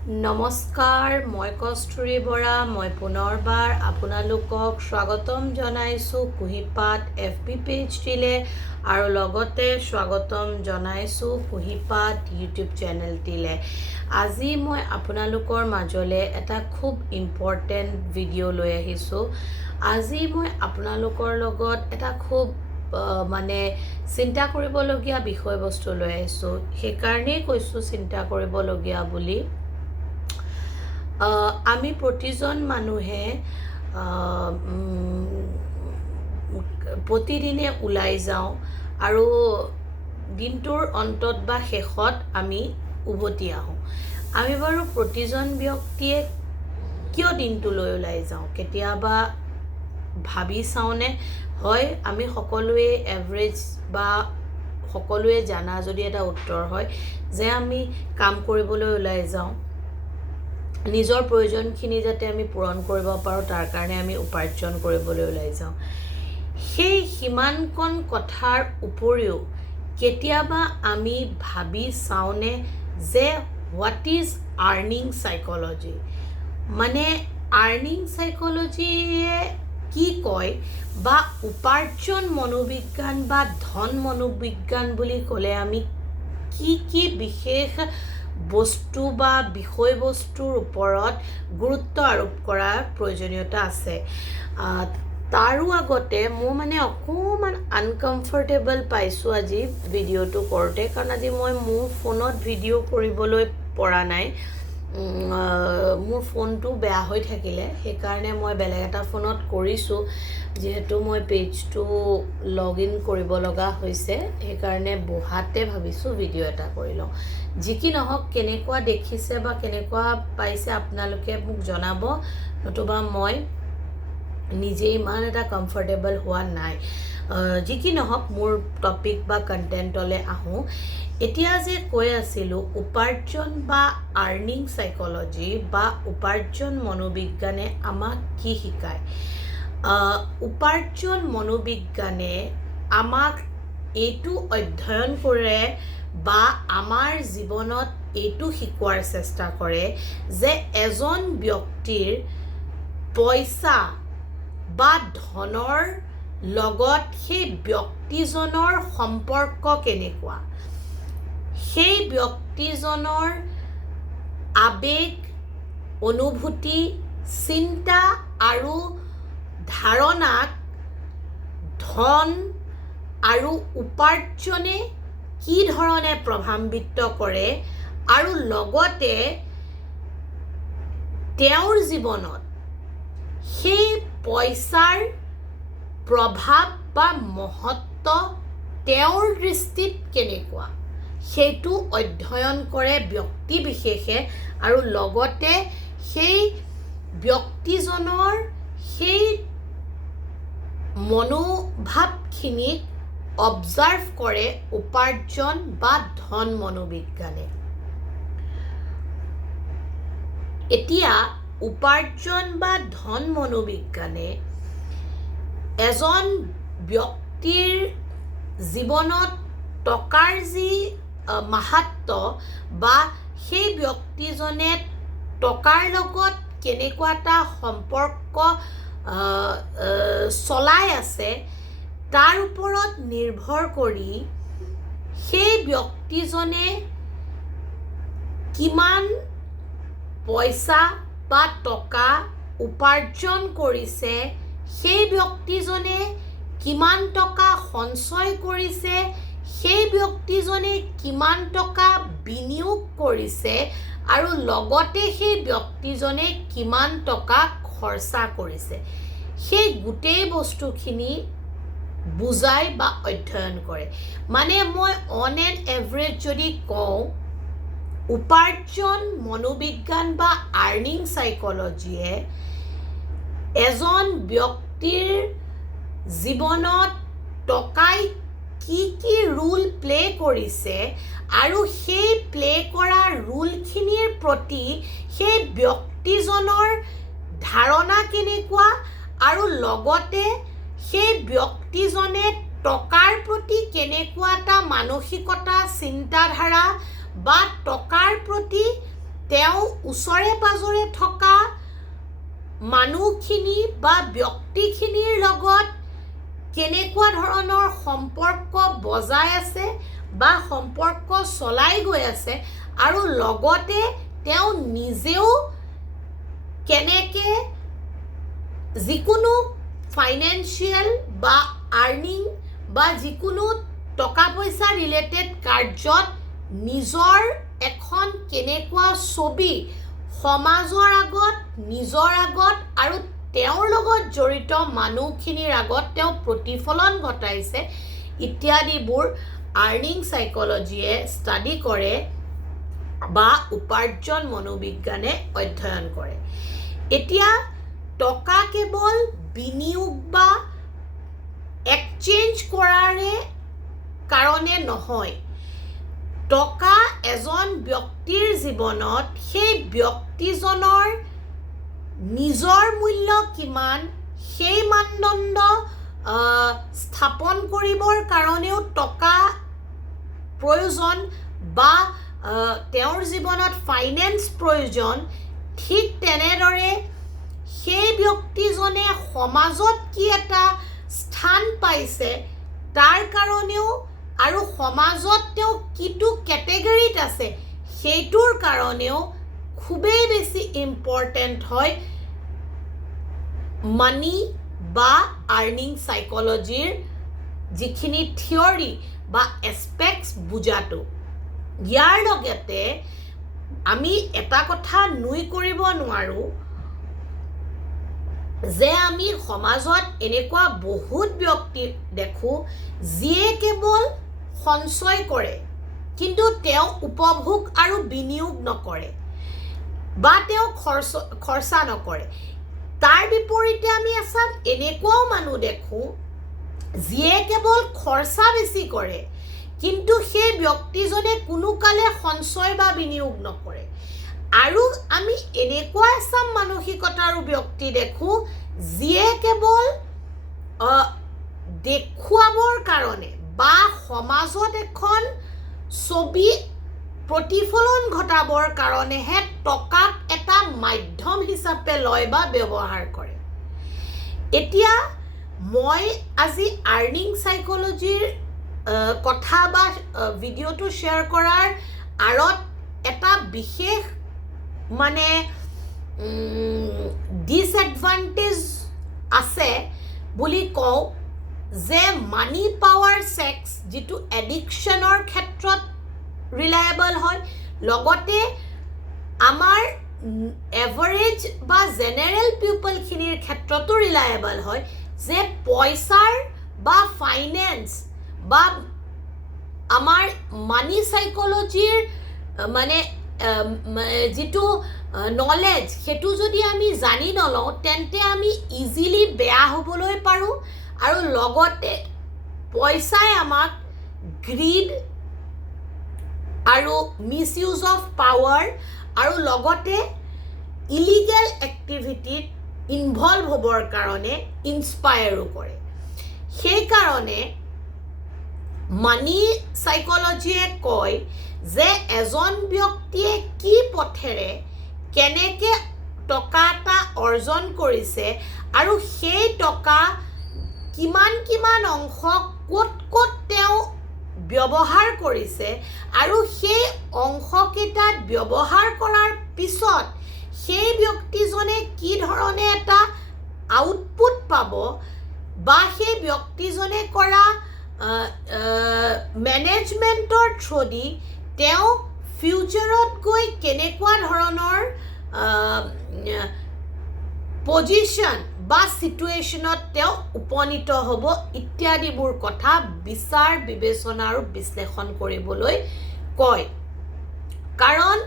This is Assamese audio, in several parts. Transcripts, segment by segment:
নমস্কাৰ, মই কস্তুৰী বৰা। মই পুনৰবাৰ আপোনালোকক স্বাগতম জনাইছোঁ কুঁহিপাত FB পেজটিলে আৰু লগতে স্বাগতম জনাইছোঁ কুঁহিপাত YouTube চেনেলটিলে। আজি মই আপোনালোকৰ মাজলৈ এটা খুব ইম্পৰ্টেণ্ট ভিডিঅ' লৈ আহিছোঁ। আজি মই আপোনালোকৰ লগত এটা খুব চিন্তা কৰিবলগীয়া বিষয়বস্তু লৈ আহিছোঁ। সেইকাৰণেই কৈছোঁ চিন্তা কৰিবলগীয়া বুলি। আমি প্ৰতিজন মানুহে প্ৰতিদিনে ওলাই যাওঁ আৰু দিনটোৰ অন্তত বা শেষত আমি উভতি আহোঁ। আমি বাৰু প্ৰতিজন ব্যক্তিয়ে কিয় দিনটোলৈ ওলাই যাওঁ কেতিয়াবা ভাবি চাওঁনে? হয়, আমি সকলোৱে এভাৰেজ বা সকলোৱে জানা যদি এটা উত্তৰ হয় যে আমি কাম কৰিবলৈ ওলাই যাওঁ, নিজৰ প্ৰয়োজনখিনি যাতে আমি পূৰণ কৰিব পাৰোঁ তাৰ কাৰণে আমি উপাৰ্জন কৰিবলৈ ওলাই যাওঁ। সেই সিমানকণ কথাৰ উপৰিও কেতিয়াবা আমি ভাবি চাওঁনে যে হোৱাট ইজ আৰ্নিং চাইক'লজি? মানে আৰ্নিং চাইক'লজিয়ে কি কয় বা উপাৰ্জন মনোবিজ্ঞান বা ধন মনোবিজ্ঞান বুলি ক'লে আমি কি বিশেষ বস্তু বা বিষয়বস্তুৰ ওপৰত গুৰুত্ব আৰোপ কৰাৰ প্ৰয়োজনীয়তা আছে। তাৰো আগতে মোৰ অকণমান আনকমফৰ্টেবল পাইছোঁ আজি ভিডিঅ'টো কৰোঁতে, কাৰণ আজি মই মোৰ ফোনত ভিডিঅ' কৰিবলৈ পৰা নাই। মোৰ ফোনটো বেয়া হৈ থাকিলে, সেইকাৰণে মই বেলেগ এটা ফোনত কৰিছোঁ। যিহেতু মই পেজটো লগ ইন কৰিব লগা হৈছে, সেইকাৰণে বহাতে ভাবিছোঁ ভিডিঅ' এটা কৰি লওঁ। যি কি নহওক, কেনেকুৱা দেখিছে বা কেনেকুৱা পাইছে আপোনালোকে মোক জনাব, নতুবা মই নিজে ইমান এটা কমফৰ্টেবল হোৱা নাই। যি কি নহওক, মোৰ টপিক বা কণ্টেণ্টলৈ আহোঁ। এতিয়া যে কৈ আছিলোঁ উপাৰ্জন বা আৰ্নিং চাইক'লজি বা উপাৰ্জন মনোবিজ্ঞানে আমাক কি শিকায়। উপাৰ্জন মনোবিজ্ঞানে আমাক এইটো অধ্যয়ন কৰে বা আমাৰ জীৱনত এইটো শিকোৱাৰ চেষ্টা কৰে যে এজন ব্যক্তিৰ পইচা বা ধনৰ লগত সেই ব্যক্তিজনৰ সম্পৰ্ক কেনেকুৱা, সেই ব্যক্তিজনৰ আৱেগ, অনুভূতি, চিন্তা আৰু ধাৰণাক ধন আৰু উপাৰ্জনে কি ধৰণে প্ৰভাৱান্বিত কৰে আৰু লগতে তেওঁৰ জীৱনত সেই পইচাৰ প্ৰভাৱ বা মহত্ব তেওঁৰ দৃষ্টিত কেনেকুৱা, সেইটো অধ্যয়ন কৰে ব্যক্তি বিশেষে। আৰু লগতে সেই ব্যক্তিজনৰ সেই মনোভাৱখিনিক অবজাৰ্ভ কৰে উপাৰ্জন বা ধন মনোবিজ্ঞানে। এতিয়া উপাৰ্জন বা ধন মনোবিজ্ঞানে এজন ব্যক্তিৰ জীৱনত টকাৰ যি মাহাত্ম্য বা সেই ব্যক্তিজনে টকাৰ লগত কেনেকুৱা এটা সম্পৰ্ক চলাই আছে তাৰ ওপৰত নিৰ্ভৰ কৰি সেই ব্যক্তিজনে কিমান পইচা বা টকা উপাৰ্জন কৰিছে, সেই ব্যক্তিজনে কিমান টকা সঞ্চয় কৰিছে, সেই ব্যক্তিজনে কিমান টকা বিনিয়োগ কৰিছে আৰু লগতে সেই ব্যক্তিজনে কিমান টকা খৰচা কৰিছে, সেই গোটেই বস্তুখিনি বুজাই বা অধ্যয়ন কৰে। মানে মই অন এন এভাৰেজ যদি কওঁ, উপাৰ্জন মনোবিজ্ঞান বা আৰ্নিং চাইক'লজিয়ে এজন ব্যক্তিৰ জীৱনত টকাই কি ৰোল প্লে কৰিছে আৰু সেই প্লে কৰা ৰোলখিনিৰ প্ৰতি সেই ব্যক্তিজনৰ ধাৰণা কেনেকুৱা আৰু লগতে সেই ব্যক্তিজনে টকাৰ প্ৰতি কেনেকুৱা এটা মানসিকতা, চিন্তাধাৰা বা টকাৰ প্ৰতি তেওঁ ওচৰে পাজৰে থকা মানুহখিনি বা ব্যক্তিখিনিৰ লগত কেনেকুৱা ধৰণৰ সম্পৰ্ক বজাই আছে বা সম্পৰ্ক চলাই গৈ আছে, আৰু লগতে তেওঁ নিজেও কেনেকৈ যিকোনো ফাইনেন্সিয়েল বা আৰ্নিং বা যিকোনো টকা পইচা ৰিলেটেড কাৰ্যত নিজৰ এখন কেনেকুৱা ছবি সমাজৰ আগত, নিজৰ আগত আৰু তেওঁৰ লগত জড়িত মানুহখিনিৰ আগত তেওঁ প্ৰতিফলন ঘটাইছে ইত্যাদিবোৰ আৰ্নিং চাইক'লজিয়ে ষ্টাডি কৰে বা উপাৰ্জন মনোবিজ্ঞানে অধ্যয়ন কৰে। এতিয়া টকা কেৱল বিনিয়োগ বা এক্সচেঞ্জ কৰাৰে কাৰণে নহয়, টকা এজন ব্যক্তিৰ জীৱনত সেই ব্যক্তিজনৰ নিজৰ মূল্য কিমান সেই মানদণ্ড স্থাপন কৰিবৰ কাৰণেও টকা প্ৰয়োজন বা তেওঁৰ জীৱনত ফাইনেন্স প্ৰয়োজন। ঠিক তেনেদৰে সেই ব্যক্তিজনে সমাজত কি এটা স্থান পাইছে তাৰ কাৰণেও আৰু সমাজত তেওঁ কিটো কেটেগৰীত আছে সেইটোৰ কাৰণেও খুবেই বেছি ইম্পৰ্টেণ্ট হয় মানি বা আৰ্নিং চাইক'লজিৰ যিখিনি থিয়ৰী বা এছপেক্টছ বুজাটো। ইয়াৰ লগতে আমি এটা কথা নুই কৰিব নোৱাৰোঁ যে আমি সমাজত এনেকুৱা বহুত ব্যক্তি দেখোঁ যিয়ে কেৱল সঞ্চয় কৰে কিন্তু তেওঁ উপভোগ আৰু বিনিয়োগ নকৰে বা তেওঁ খৰচা নকৰে। তাৰ বিপৰীতে আমি এচাম এনেকুৱাও মানুহ দেখোঁ যিয়ে কেৱল খৰচা বেছি কৰে কিন্তু সেই ব্যক্তিজনে কোনো কালে সঞ্চয় বা বিনিয়োগ নকৰে। আৰু আমি এনেকুৱা এচাম মানসিকতাৰ ব্যক্তি দেখোঁ যিয়ে কেৱল দেখুৱাবৰ কাৰণে বা সমাজত এখন ছবি প্ৰতিফলন ঘটাবৰ কাৰণেহে টকাক এটা মাধ্যম হিচাপে লয় বা ব্যৱহাৰ কৰে। এতিয়া মই আজি আৰ্নিং চাইক'লজিৰ কথা বা ভিডিঅ'টো শ্বেয়াৰ কৰাৰ আঁৰত এটা বিশেষ মানে ডিসএডভান্টেজ আছে বুলি কওঁ যে মানি পাৱাৰ ছেক্স যিটো এডিকশ্যনৰ ক্ষেত্ৰত ৰিলায়েবল হয়, লগতে আমাৰ এভাৰেজ বা জেনেৰেল পিপলখিনিৰ ক্ষেত্ৰতো ৰিলায়েবল হয় যে পইচাৰ বা ফাইনেন্স বা আমাৰ মানি চাইক'লজিৰ মানে যিটো নলেজ সেইটো যদি আমি জানি নলওঁ তেন্তে আমি ইজিলি বেয়া হ'বলৈ পাৰোঁ। আৰু লগতে পইচাই আমাক গ্ৰীড আৰু মিছইউজ অফ পাৱাৰ আৰু লগতে ইলিগেল এক্টিভিটিত ইনভলভ হ'বৰ কাৰণে ইনস্পায়াৰো কৰে। সেইকাৰণে মানি চাইক'লজিয়ে কয় যে এজন ব্যক্তিয়ে কি পথেৰে কেনেকৈ টকা এটা অৰ্জন কৰিছে আৰু সেই টকা কিমান অংশ ক'ত তেওঁ ব্যৱহাৰ কৰিছে আৰু সেই অংশকেইটাত ব্যৱহাৰ কৰাৰ পিছত সেই ব্যক্তিজনে কি ধৰণে এটা আউটপুট পাব বা সেই ব্যক্তিজনে কৰা মেনেজমেণ্টৰ থ্ৰুদি তেওঁ ফিউচাৰত গৈ কেনেকুৱা ধৰণৰ পজিশ্যন বা চিটুৱেশ্যনত তেওঁ উপনীত হ'ব ইত্যাদিবোৰ কথা বিচাৰ বিবেচনা আৰু বিশ্লেষণ কৰিবলৈ কয়। কাৰণ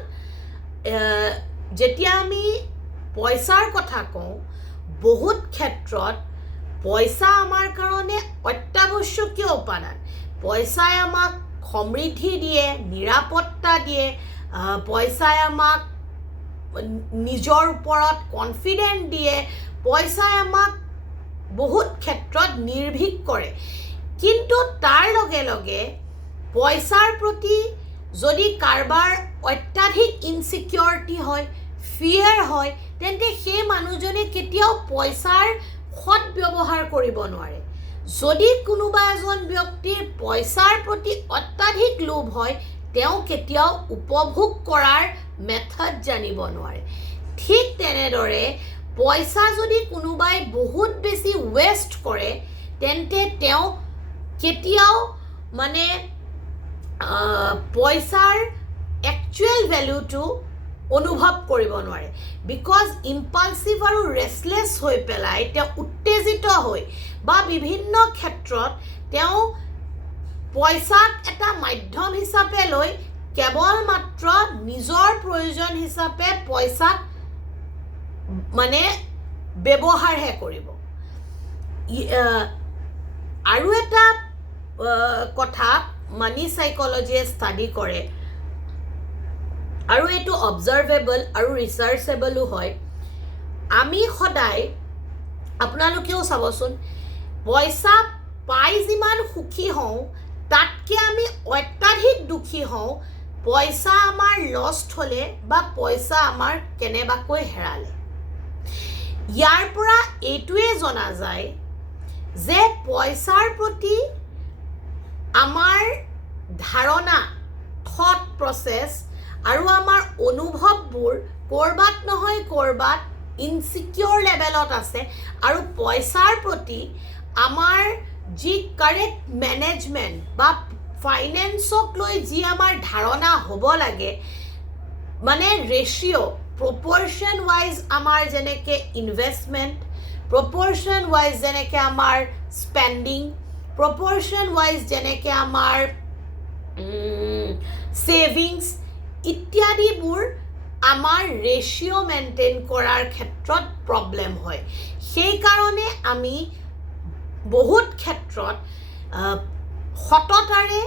যেতিয়া আমি পইচাৰ কথা কওঁ বহুত ক্ষেত্ৰত পইচা আমাৰ কাৰণে অত্যাৱশ্যকীয় উপাদান। পইচাই আমাক সমৃদ্ধি দিয়ে, নিৰাপত্তা দিয়ে, পইচাই আমাক নিজৰ ওপৰত কনফিডেন্ট দিয়ে, পইচাই আমাক বহুত ক্ষেত্ৰত নিৰ্ভীক কৰে। কিন্তু তাৰ লগে লগে পইচাৰ প্ৰতি যদি কাৰোবাৰ অত্যাধিক ইনচিকিউৰিটি হয়, ফিয়াৰ হয়, তেন্তে সেই মানুহজনে কেতিয়াও পইচাৰ সৎ ব্যৱহাৰ কৰিব নোৱাৰে। যদি কোনোবা এজন ব্যক্তিৰ পইচাৰ প্ৰতি অত্যাধিক লোভ হয়, তেওঁ কেতিয়াও উপভোগ কৰাৰ মেথড জানিব নোৱাৰে। ঠিক তেনেদৰে পইচা যদি কোনোবাই বহুত বেছি ৱেষ্ট কৰে, তেন্তে তেওঁ কেতিয়াও মানে পইচাৰ একচুৱেল ভেলুটো অনুভৱ কৰিব নোৱাৰে। বিকজ ইম্পালচিভ আৰু ৰেষ্টলেছ হৈ পেলাই তেওঁ উত্তেজিত হৈ বা বিভিন্ন ক্ষেত্ৰত তেওঁ পইচাক এটা মাধ্যম হিচাপে লৈ কেৱল মাত্ৰ নিজৰ প্ৰয়োজন হিচাপে পইচাক মানে ব্যৱহাৰহে কৰিব। আৰু এটা কথা মানি চাইকলজিয়ে ষ্টাডি কৰে, আৰু এইটো অবজাৰ্ভেবল আৰু ৰিচাৰ্চেবলো হয়। আমি সদায়, আপোনালোকেও চাবচোন, পইচা পাই যিমান সুখী হওঁ তাতকৈ আমি অত্যাধিক দুখী হওঁ পইচা আমাৰ লষ্ট হ'লে বা পইচা আমাৰ কেনেবাকৈ হেৰালে। ইয়াৰ পৰা এইটোৱে জনা যায় যে পইচাৰ প্ৰতি আমাৰ ধাৰণা, থট প্ৰচেছ আৰু আমাৰ অনুভৱবোৰ ক'ৰবাত নহয় ক'ৰবাত ইনচিকিউৰ লেভেলত আছে, আৰু পইচাৰ প্ৰতি আমাৰ যি কাৰেক্ট মেনেজমেণ্ট বা ফাইনেন্সক লৈ যি আমাৰ ধাৰণা হ'ব লাগে, মানে ৰেচিঅ' প্ৰপৰ্শ্যন ৱাইজ আমাৰ যেনেকৈ ইনভেষ্টমেণ্ট, প্ৰপৰ্শ্যন ৱাইজ যেনেকৈ আমাৰ স্পেণ্ডিং, প্ৰপৰ্শ্যন ৱাইজ যেনেকৈ আমাৰ ছেভিংছ ইত্যাদিবোৰ আমাৰ ৰেচিঅ' মেইনটেইন কৰাৰ ক্ষেত্ৰত প্ৰব্লেম হয়। সেইকাৰণে আমি বহুত ক্ষেত্ৰত সততাৰে,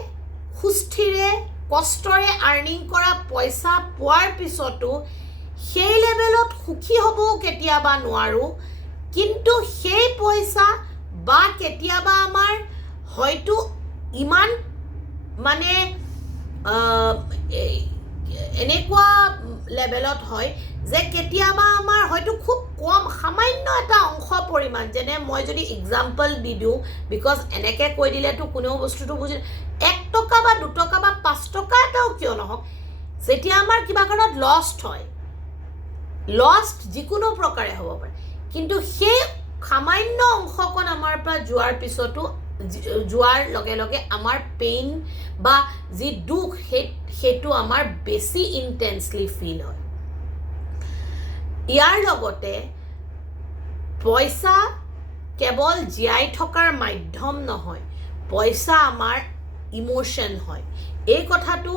সুস্থিৰে, কষ্টৰে আৰ্নিং কৰা পইচা পোৱাৰ পিছতো সেই লেভেলত সুখী হ'বও কেতিয়াবা নোৱাৰোঁ। কিন্তু সেই পইচা বা কেতিয়াবা আমাৰ হয়তো ইমান মানে এনেকুৱা লেভেলত হয় যে কেতিয়াবা আমাৰ হয়তো খুব কম, সামান্য এটা অংশ পৰিমাণ, যেনে মই যদি এক্সাম্পল দি দিওঁ, বিকজ এনেকৈ কৈ দিলেতো কোনেও বস্তুটো বুজি, 1 টকা বা 2 টকা বা 5 টকা এটাও কিয় নহওক, যেতিয়া আমাৰ কিবা কাৰণত লষ্ট হয়, লষ্ট যিকোনো প্ৰকাৰে হ'ব পাৰে, কিন্তু সেই সামান্য অংশকণ আমাৰ পৰা যোৱাৰ পিছতো, যোৱাৰ লগে লগে আমাৰ পেইন বা যি দুখ সেইটো আমাৰ বেছি ইণ্টেন্সলি ফিল হয়। ইয়াৰ লগতে পইচা কেৱল জীয়াই থকাৰ মাধ্যম নহয়, পইচা আমাৰ ইম'শ্যন হয়। এই কথাটো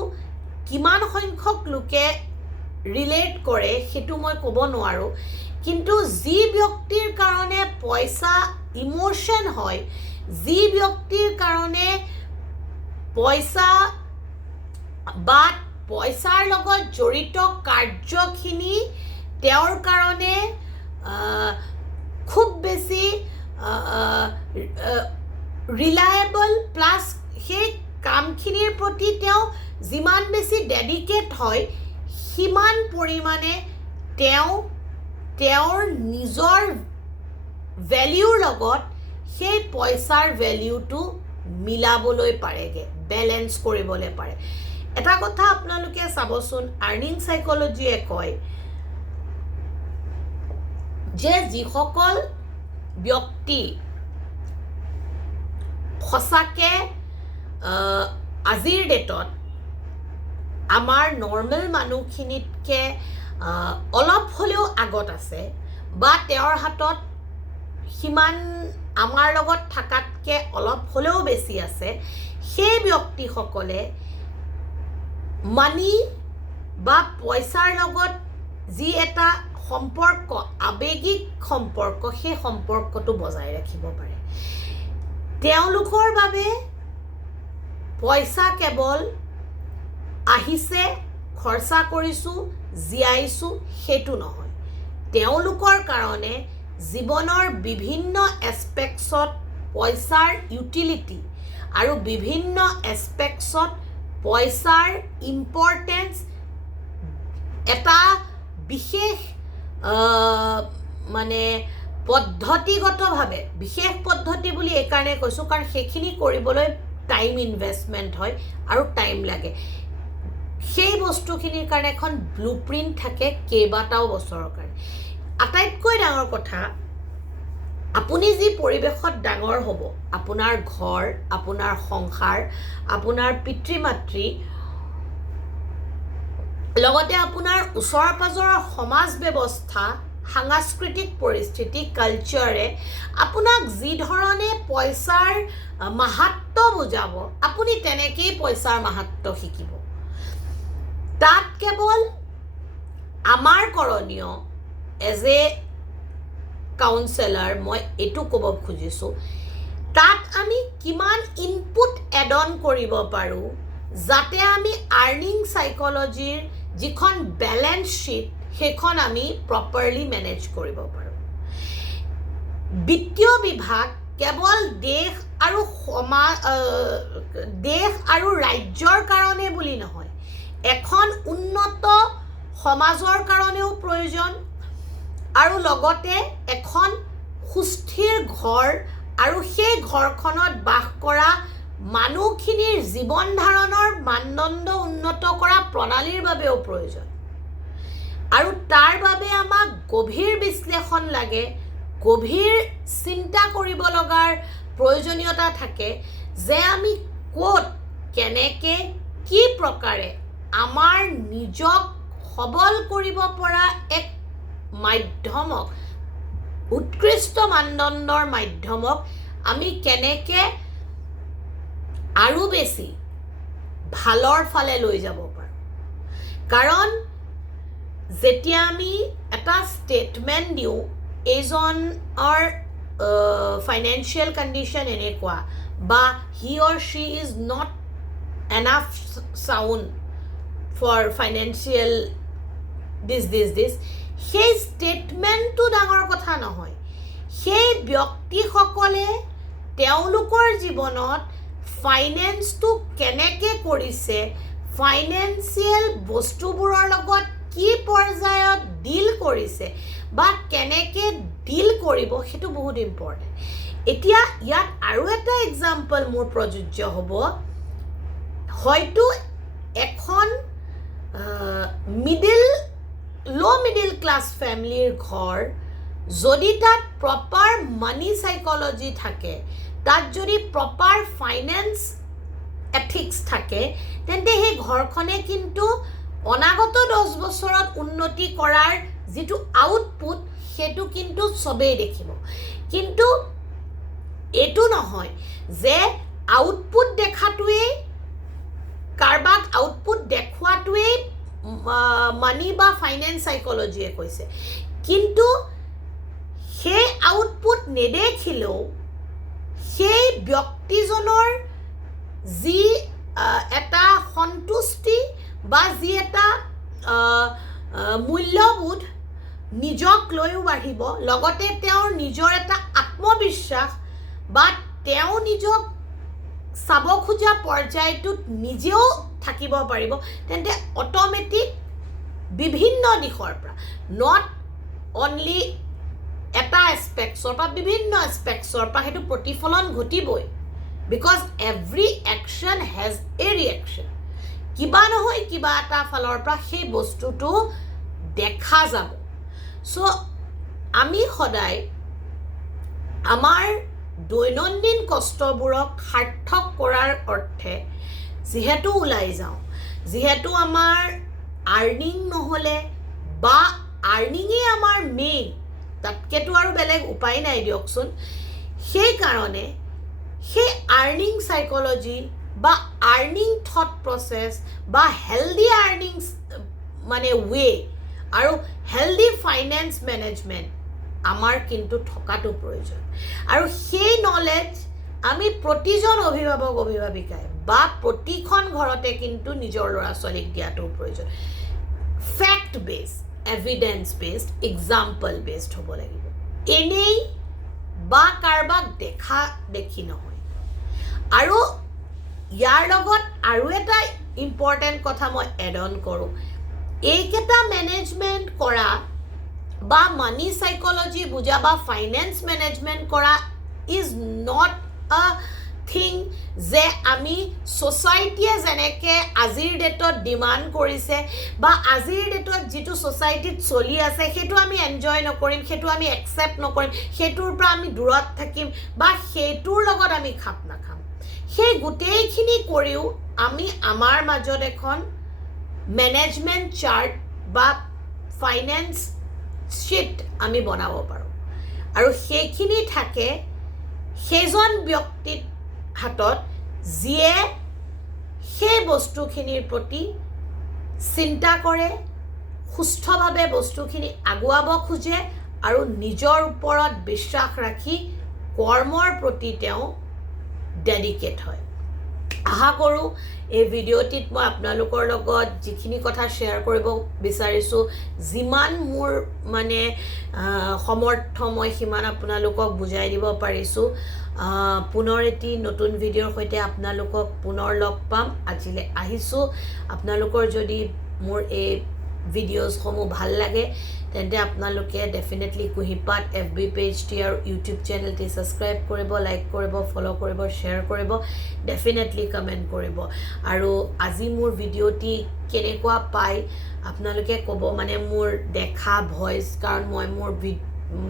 কিমান সংখ্যক লোকে ৰিলেট কৰে সেইটো মই ক'ব নোৱাৰোঁ, কিন্তু যি ব্যক্তিৰ কাৰণে পইচা ইম'শ্যন হয়, যি ব্যক্তিৰ কাৰণে পইচা বা পইচাৰ লগত জড়িত কাৰ্যখিনি তেওঁৰ কাৰণে খুব বেছি ৰিলায়েবল, প্লাছ সেই কামখিনিৰ প্ৰতি তেওঁ যিমান বেছি ডেডিকেট হয়, সিমান পৰিমাণে তেওঁৰ নিজৰ ভেলিউৰ লগত সেই পইচাৰ ভেলিউটো মিলাবলৈ পাৰেগৈ, বেলেঞ্চ কৰিবলৈ পাৰে। এটা কথা আপোনালোকে চাবচোন, আৰ্নিং চাইকলজিয়ে কয় যে যিসকল ব্যক্তি সঁচাকৈ আজিৰ ডেটত আমাৰ নৰ্মেল মানুহখিনিতকৈ অলপ হ'লেও আগত আছে, বা তেওঁৰ হাতত সিমান আমাৰ লগত থকাতকৈ অলপ হ'লেও বেছি আছে, সেই ব্যক্তিসকলে মানি বা পইচাৰ লগত যি এটা সম্পৰ্ক, আৱেগিক সম্পৰ্ক, সেই সম্পৰ্কটো বজাই ৰাখিব পাৰে। তেওঁলোকৰ বাবে পইচা কেৱল আহিছে, খৰচা কৰিছোঁ, জীয়াইছোঁ, সেইটো নহয়। তেওঁলোকৰ কাৰণে জীৱনৰ বিভিন্ন এছপেক্টছত পইচাৰ ইউটিলিটি আৰু বিভিন্ন এছপেক্টছত পইচাৰ ইম্পৰ্টেঞ্চ এটা বিশেষ মানে পদ্ধতিগতভাৱে বিশেষ পদ্ধতি বুলি এইকাৰণে কৈছোঁ কাৰণ সেইখিনি কৰিবলৈ টাইম ইনভেষ্টমেণ্ট হয় আৰু টাইম লাগে সেই বস্তুখিনিৰ কাৰণে এখন ব্লু প্ৰিণ্ট থাকে কেইবাটাও বছৰৰ কাৰণে আটাইতকৈ ডাঙৰ কথা আপুনি যি পৰিৱেশত ডাঙৰ হ'ব আপোনাৰ ঘৰ আপোনাৰ সংসাৰ আপোনাৰ পিতৃ মাতৃ লগতে আপোনাৰ ওচৰ পাজৰৰ সমাজ ব্যৱস্থা সাংস্কৃতিক পৰিস্থিতি কালচাৰে আপোনাক যি ধৰণে পইচাৰ মাহাত্ম্য বুজাব আপুনি তেনেকেই পইচাৰ মাহাত্ম্য শিকিব তাত কেৱল আমাৰ কৰণীয় এজ এ কাউন্সেলাৰ মই এইটো ক'ব খুজিছোঁ তাত আমি কিমান ইনপুট এড অন কৰিব পাৰোঁ যাতে আমি আৰ্নিং সাইকোলজিৰ যিখন বেলেন্স শ্বীট সেইখন আমি প্ৰপাৰলি মেনেজ কৰিব পাৰোঁ বিত্তীয় বিভাগ কেৱল দেশ আৰু ৰাজ্যৰ কাৰণে বুলি নহয় এখন উন্নত সমাজৰ কাৰণেও প্ৰয়োজন আৰু লগতে এখন সুস্থিৰ ঘৰ আৰু সেই ঘৰখনত বাস কৰা মানুহখিনিৰ জীৱন ধাৰণৰ মানদণ্ড উন্নত কৰা প্ৰণালীৰ বাবেও প্ৰয়োজন আৰু তাৰ বাবে আমাক গভীৰ বিশ্লেষণ লাগে গভীৰ চিন্তা কৰিব লগাৰ প্ৰয়োজনীয়তা থাকে যে আমি ক'ত কেনেকৈ কি প্ৰকাৰে আমাৰ নিজক সবল কৰিব পৰা এক মাধ্যমক উৎকৃষ্ট মানদণ্ডৰ মাধ্যমক আমি কেনেকৈ আৰু বেছি ভালৰ ফালে লৈ যাব পাৰোঁ কাৰণ যেতিয়া আমি এটা ষ্টেটমেণ্ট দিওঁ এইজনৰ ফাইনেন্সিয়েল কণ্ডিশ্যন এনেকুৱা বা he or she is not enough sound for financial this সেই ষ্টেটমেণ্টটো ডাঙৰ কথা নহয় সেই ব্যক্তিসকলে তেওঁলোকৰ জীৱনত ফাইনেন্সটো কেনেকৈ কৰিছে ফাইনেন্সিয়েল বস্তুবোৰৰ লগত কি পৰ্যায়ত ডিল কৰিছে বা কেনেকৈ ডিল কৰিব সেইটো বহুত ইম্পৰ্টেণ্ট এতিয়া ইয়াত আৰু এটা এক্সাম্পল মোৰ প্ৰযোজ্য হ'ব হয়তো এখন ল' মিডিল ক্লাছ ফেমিলিৰ ঘৰ যদি তাত প্ৰপাৰ মানি সাইকোলজি থাকে তাত যদি প্ৰপাৰ ফাইনেন্স এথিক্স থাকে তেন্তে সেই ঘৰখনে কিন্তু অনাগত 10 বছৰত উন্নতি কৰাৰ যিটো আউটপুট সেইটো কিন্তু চবেই দেখিব কিন্তু এইটো নহয় যে আউটপুট দেখাটোৱেই কাৰবাক আউটপুট দেখুৱাটোৱেই মানি বা ফাইনেন্স সাইকোলজিয়ে কৈছে কিন্তু সেই আউটপুট নেদেখিলেও সেই ব্যক্তিজনৰ যি এটা সন্তুষ্টি বা যি এটা মূল্যবোধ নিজক লৈও বাঢ়িব লগতে তেওঁৰ নিজৰ এটা আত্মবিশ্বাস বা তেওঁ নিজক চাব খোজা পৰ্যায়টোত নিজেও থাকিব পাৰিব তেন্তে অট'মেটিক বিভিন্ন দিশৰ পৰা নট অনলি এটা এছপেক্টছৰ পৰা বিভিন্ন এছপেক্টছৰ পৰা সেইটো প্ৰতিফলন ঘটিবই because every action has a reaction কিবা নহয় কিবা এটা ফালৰ পৰা সেই বস্তুটো দেখা যাব চ' আমি সদায় আমাৰ দৈনন্দিন কষ্টবোৰক সাৰ্থক কৰাৰ অৰ্থে যিহেতু ওলাই যাওঁ যিহেতু আমাৰ আৰ্নিং নহ'লে বা আৰ্নিঙেই আমাৰ মেইন তাতকেতো আৰু বেলেগ উপায় নাই দিয়কচোন সেইকাৰণে সেই আৰ্নিং সাইকোলজি বা আৰ্নিং থট প্ৰচেছ বা হেল্ডি আৰ্নিং মানে ৱে আৰু হেল্ডি ফাইনেন্স মেনেজমেণ্ট আমাৰ কিন্তু থকাটো প্ৰয়োজন আৰু সেই নলেজ আমি প্ৰতিজন অভিভাৱক অভিভাৱিকাই বা প্ৰতিখন ঘৰতে কিন্তু নিজৰ ল'ৰা ছোৱালীক দিয়াটো প্ৰয়োজন fact based evidence based example based হ'ব লাগিব এনেই বা কাৰোবাক দেখা দেখি নহয় আৰু ইয়াৰ লগত আৰু এটা ইম্পৰ্টেণ্ট কথা মই এড অন কৰোঁ এইকেইটা মেনেজমেণ্ট কৰা বা মানি সাইকোলজি বুঝা বা ফাইনেন্স মেনেজমেন্ট কৰা ইজ নট আ থিং যে আমি সোসাইটিয়ে যেনেকৈ আজিৰ ডেটত ডিমাণ্ড কৰিছে বা আজিৰ ডেটত যিটো সোসাইটিত চলি আছে সেইটো আমি এনজয় নকৰিম, সেইটো আমি একচেপ্ট নকৰিম, সেইটোৰ পৰা আমি দূৰত থাকিম বা সেইটোৰ লগত আমি খাপ নাখাম। সেই গোটেইখিনি কৰিও আমি আমাৰ মাজত এখন মেনেজমেণ্ট চাৰ্ট বা ফাইনেন্স शीट আমি বনাব পাৰোঁ আৰু সেইখিনি থাকে সেইজন ব্যক্তিৰ হাতত যিয়ে সেই বস্তুখিনিৰ প্ৰতি চিন্তা কৰে, সুস্থভাৱে বস্তুখিনি আগুৱাব খোজে আৰু নিজৰ ওপৰত বিশ্বাস ৰাখি কৰ্মৰ প্ৰতি তেওঁ ডেডিকেট হয়। আশা কৰোঁ এই ভিডিঅ'টিত মই আপোনালোকৰ লগত যিখিনি কথা শ্বেয়াৰ কৰিব বিচাৰিছোঁ, যিমান মোৰ মানে সমৰ্থ মই সিমান আপোনালোকক বুজাই দিব পাৰিছোঁ। পুনৰ এটি নতুন ভিডিঅ'ৰ সৈতে আপোনালোকক পুনৰ লগ পাম। আজিলৈ আহিছোঁ। আপোনালোকৰ যদি মোৰ এই ভিডিঅ'জসমূহ ভাল লাগে তেন্তে আপোনালোকে ডেফিনেটলি কুঁহিপাত FB পেজটি আৰু ইউটিউব চেনেলটি ছাবস্ক্ৰাইব কৰিব, লাইক কৰিব, ফ'ল' কৰিব, শ্বেয়াৰ কৰিব, ডেফিনেটলি কমেণ্ট কৰিব। আৰু আজি মোৰ ভিডিঅ'টি কেনেকুৱা পায় আপোনালোকে ক'ব, মানে মোৰ দেখা ভইচ, কাৰণ মই মোৰ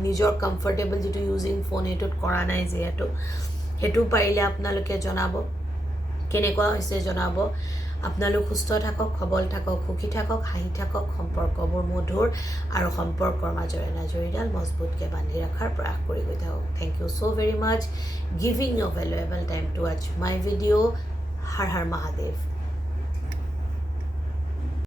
নিজৰ কমফৰ্টেবল যিটো ইউজিং ফোন সেইটোত কৰা নাই যিহেতু, সেইটো পাৰিলে আপোনালোকে জনাব, কেনেকুৱা হৈছে জনাব। আপোনালোক সুস্থ থাকক, সবল থাকক, সুখী থাকক, হাঁহি থাকক, সম্পৰ্কবোৰ মধুৰ আৰু সম্পৰ্কৰ মাজেৰে নাজৰিডাল মজবুতকৈ বান্ধি ৰখাৰ প্ৰয়াস কৰি গৈ থাকক। Thank you so' very much giving you valuable time to watch my video'. Har Har Mahadev.